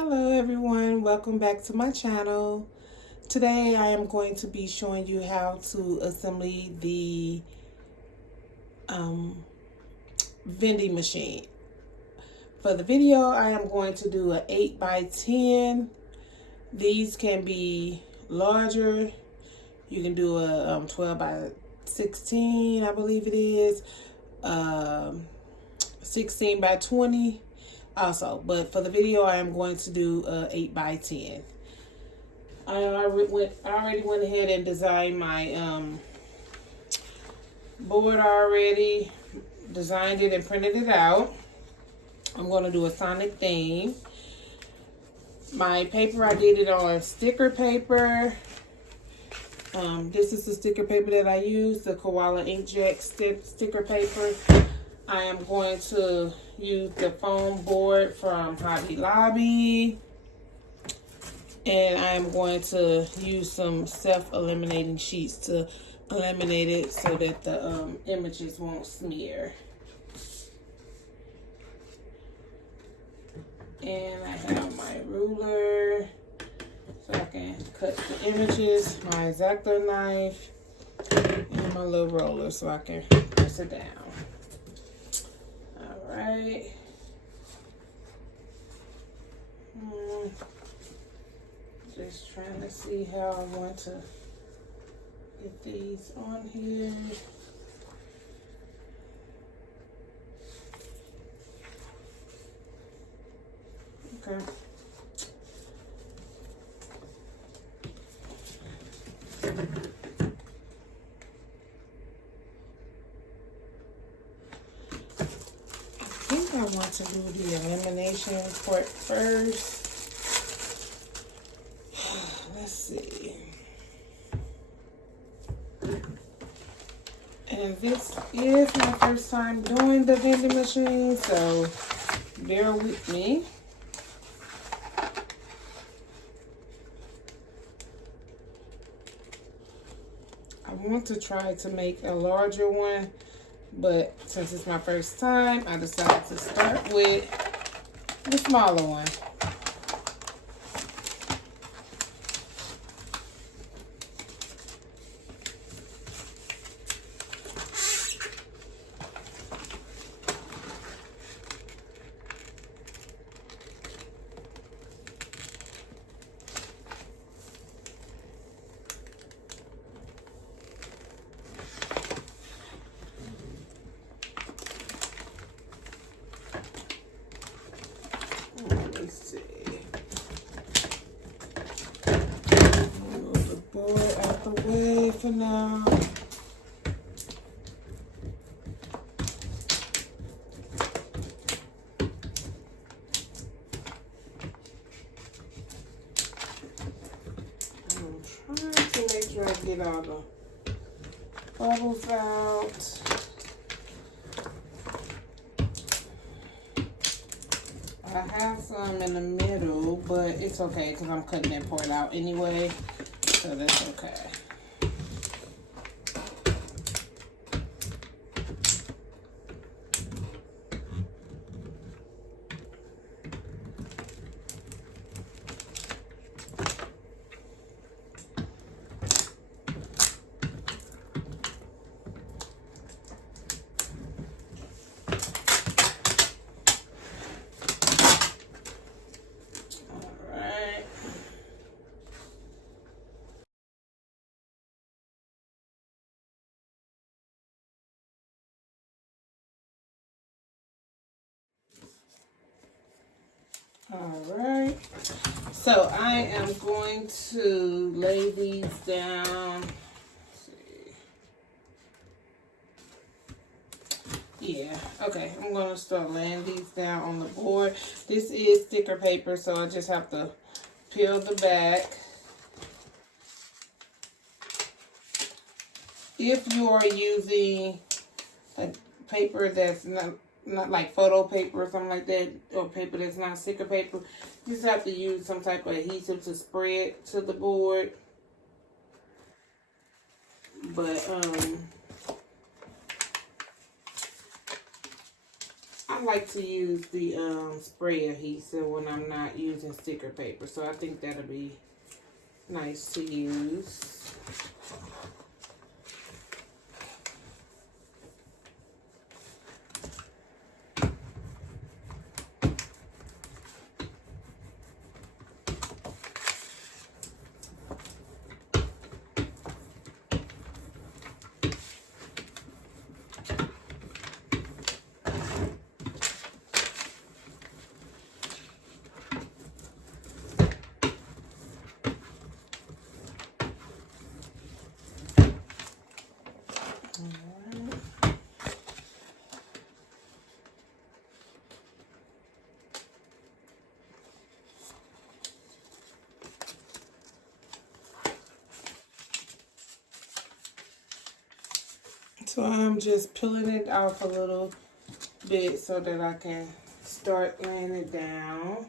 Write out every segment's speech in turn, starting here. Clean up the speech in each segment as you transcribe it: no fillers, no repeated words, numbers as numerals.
Hello everyone, welcome back to my channel. Today I am going to be showing you how to assemble the vending machine. For the video I am going to do an 8 by 10. These can be larger. You can do a 12 by 16, I believe it is. 16 by 20 also, but for the video I am going to do 8 by 10. I already went ahead and designed my board already, designed it and printed it out. I'm going to do a Sonic theme. My paper, I did it on sticker paper. This is the sticker paper that I use, the Koala Inkjet sticker paper. I am going to use the foam board from Hobby Lobby. And I am going to use some self-eliminating sheets to eliminate it so that the images won't smear. And I have my ruler so I can cut the images, my X-Acto knife, and my little roller so I can press it down. Alright. Just trying to see how I want to get these on here. Okay. I think I want to do the elimination part first. Let's see. And this is my first time doing the vending machine, so bear with me. I want to try to make a larger one, but since it's my first time, I decided to start with the smaller one. Out the way for now. I'm trying to make sure I get all the bubbles out. I have some in the middle, but it's okay because I'm cutting that part out anyway. So that's okay. All right, so I am going to lay these down. Let's see. Yeah, okay, I'm going to start laying these down on the board. This is sticker paper, so I just have to peel the back. If you are using a paper that's not like photo paper or something like that, or paper that's not sticker paper, you just have to use some type of adhesive to spread to the board. But I like to use the spray adhesive when I'm not using sticker paper, so I think that'll be nice to use. So I'm just pulling it off a little bit so that I can start laying it down.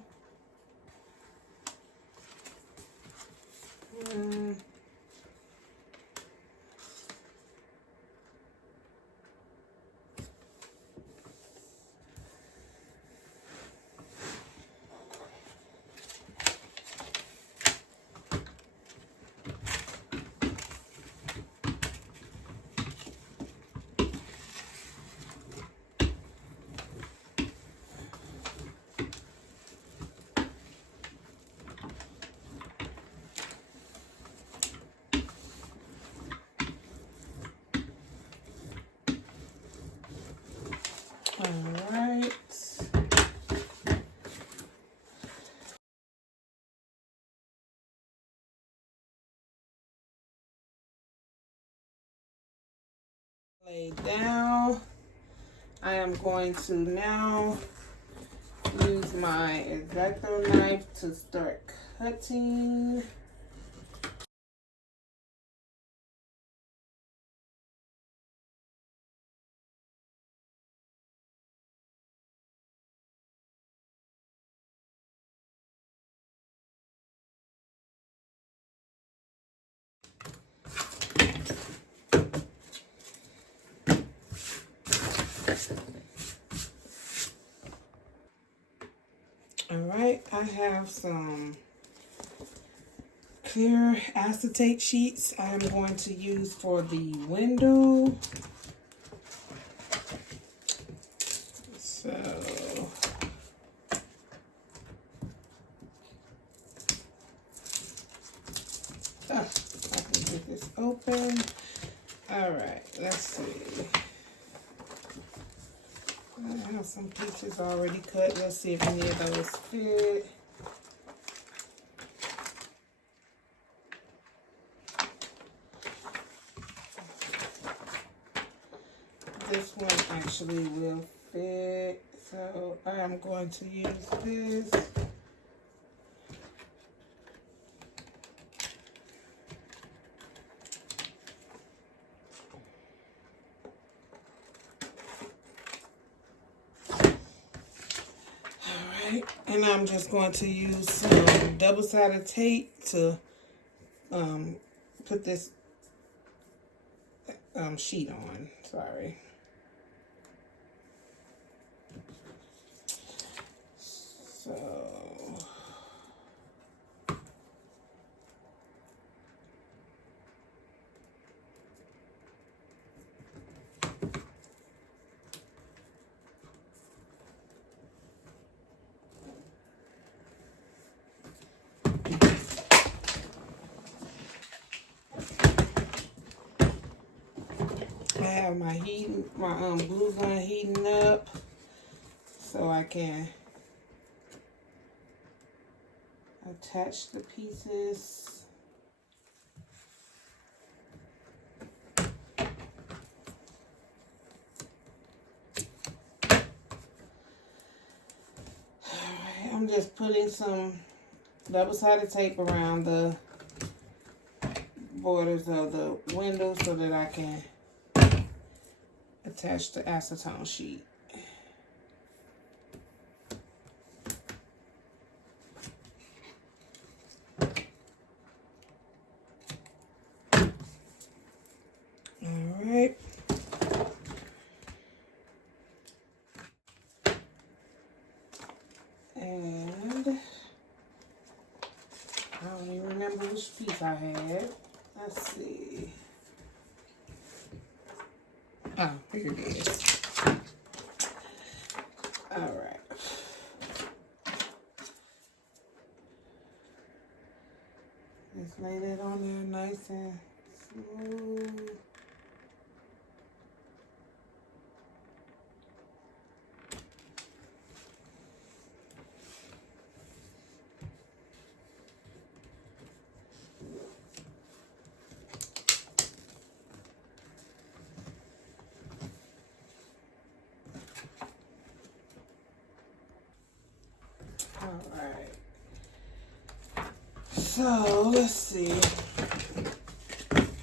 Alright. Lay down. I am going to now use my X-Acto knife to start cutting. Alright, I have some clear acetate sheets I'm going to use for the window. So I can get this open. Alright, let's see. I have some pieces already cut. Let's see if any of those fit. This one actually will fit, so I am going to use this. Alright, and I'm just going to use some double-sided tape to put this sheet on. Sorry. So I have my glue gun heating up so I can attach the pieces. Alright, I'm just putting some double-sided tape around the borders of the window so that I can attach the acetone sheet. Alright. which piece I had. Let's see. Oh, here it is. All right. Just lay that on there nice and smooth. Alright, so let's see.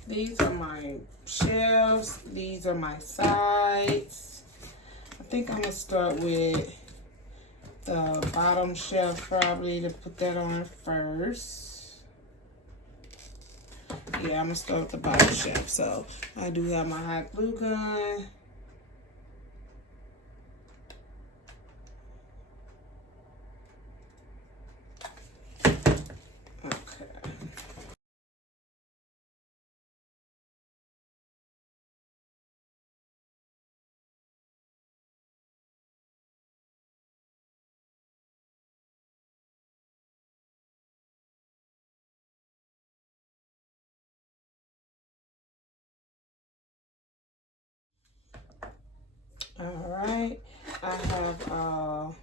These are my shelves. These are my sides. I think I'm going to start with the bottom shelf probably to put that on first. Yeah, I'm going to start with the bottom shelf. So I do have my hot glue gun. All right, I have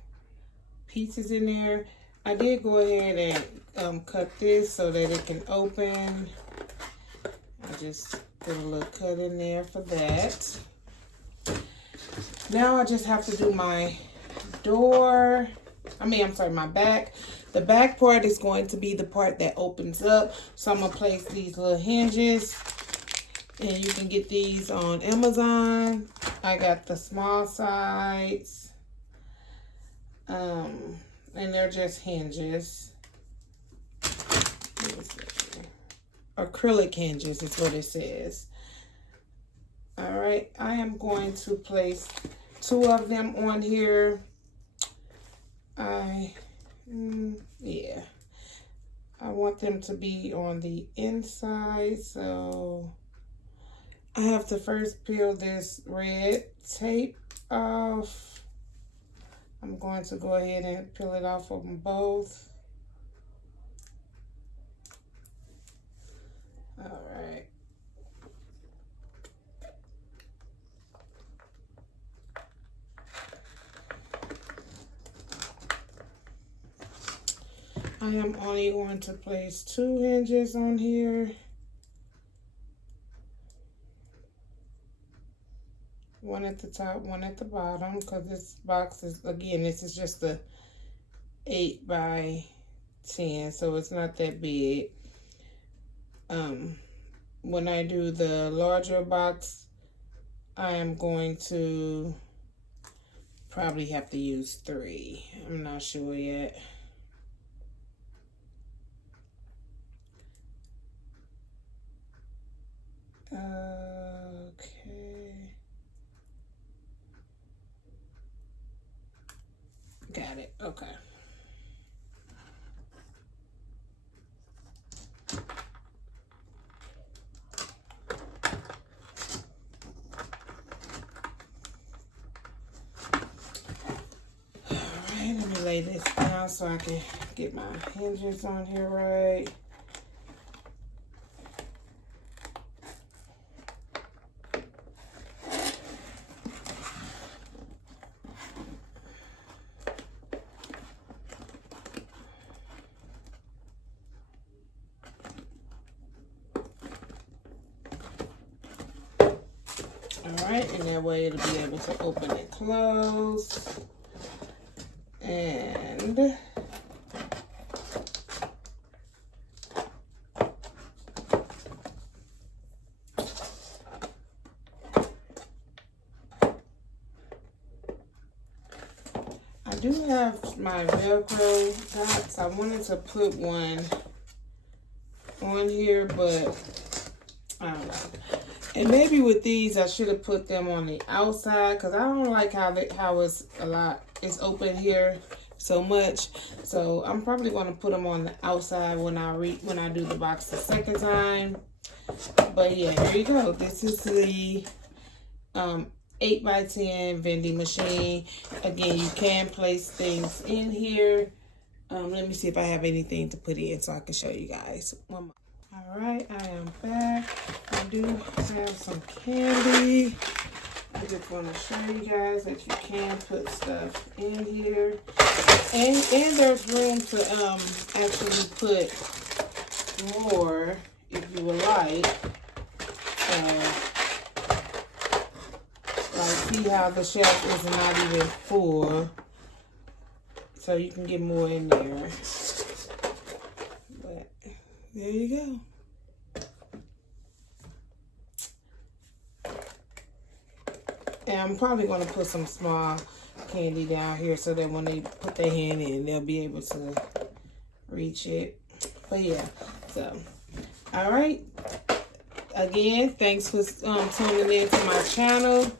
pieces in there. I did go ahead and cut this so that it can open. I just put a little cut in there for that. Now I just have to do my door. I'm sorry, my back. The back part is going to be the part that opens up. So I'm gonna place these little hinges, and you can get these on Amazon. I got the small size, and they're just hinges. Acrylic hinges is what it says. All right, I am going to place 2 of them on here. Yeah, I want them to be on the inside, so I have to first peel this red tape off. I'm going to go ahead and peel it off of them both. All right. I am only going to place 2 hinges on here. One at the top, one at the bottom, because this box is, again, this is just a 8 by 10, so it's not that big. When I do the larger box, I am going to probably have to use 3. I'm not sure yet. Okay. Got it. Okay. All right, let me lay this down so I can get my hinges on here right. Alright, and that way it'll be able to open and close. And I do have my Velcro dots. I wanted to put one on here, but I don't know. And maybe with these, I should have put them on the outside, because I don't like how it's open here. so much. So I'm probably going to put them on the outside when I do the box the second time. But yeah, there you go. This is the 8x10 vending machine. Again, you can place things in here. Let me see if I have anything to put in so I can show you guys. All right, I am back. I do have some candy. I just want to show you guys that you can put stuff in here. And there's room to actually put more if you would like. Like, see how the shelf is not even full. So you can get more in there. But there you go. And I'm probably going to put some small candy down here so that when they put their hand in, they'll be able to reach it. But yeah, so, all right. Again, thanks for tuning in to my channel.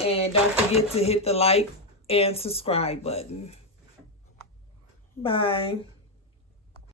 And don't forget to hit the like and subscribe button. Bye.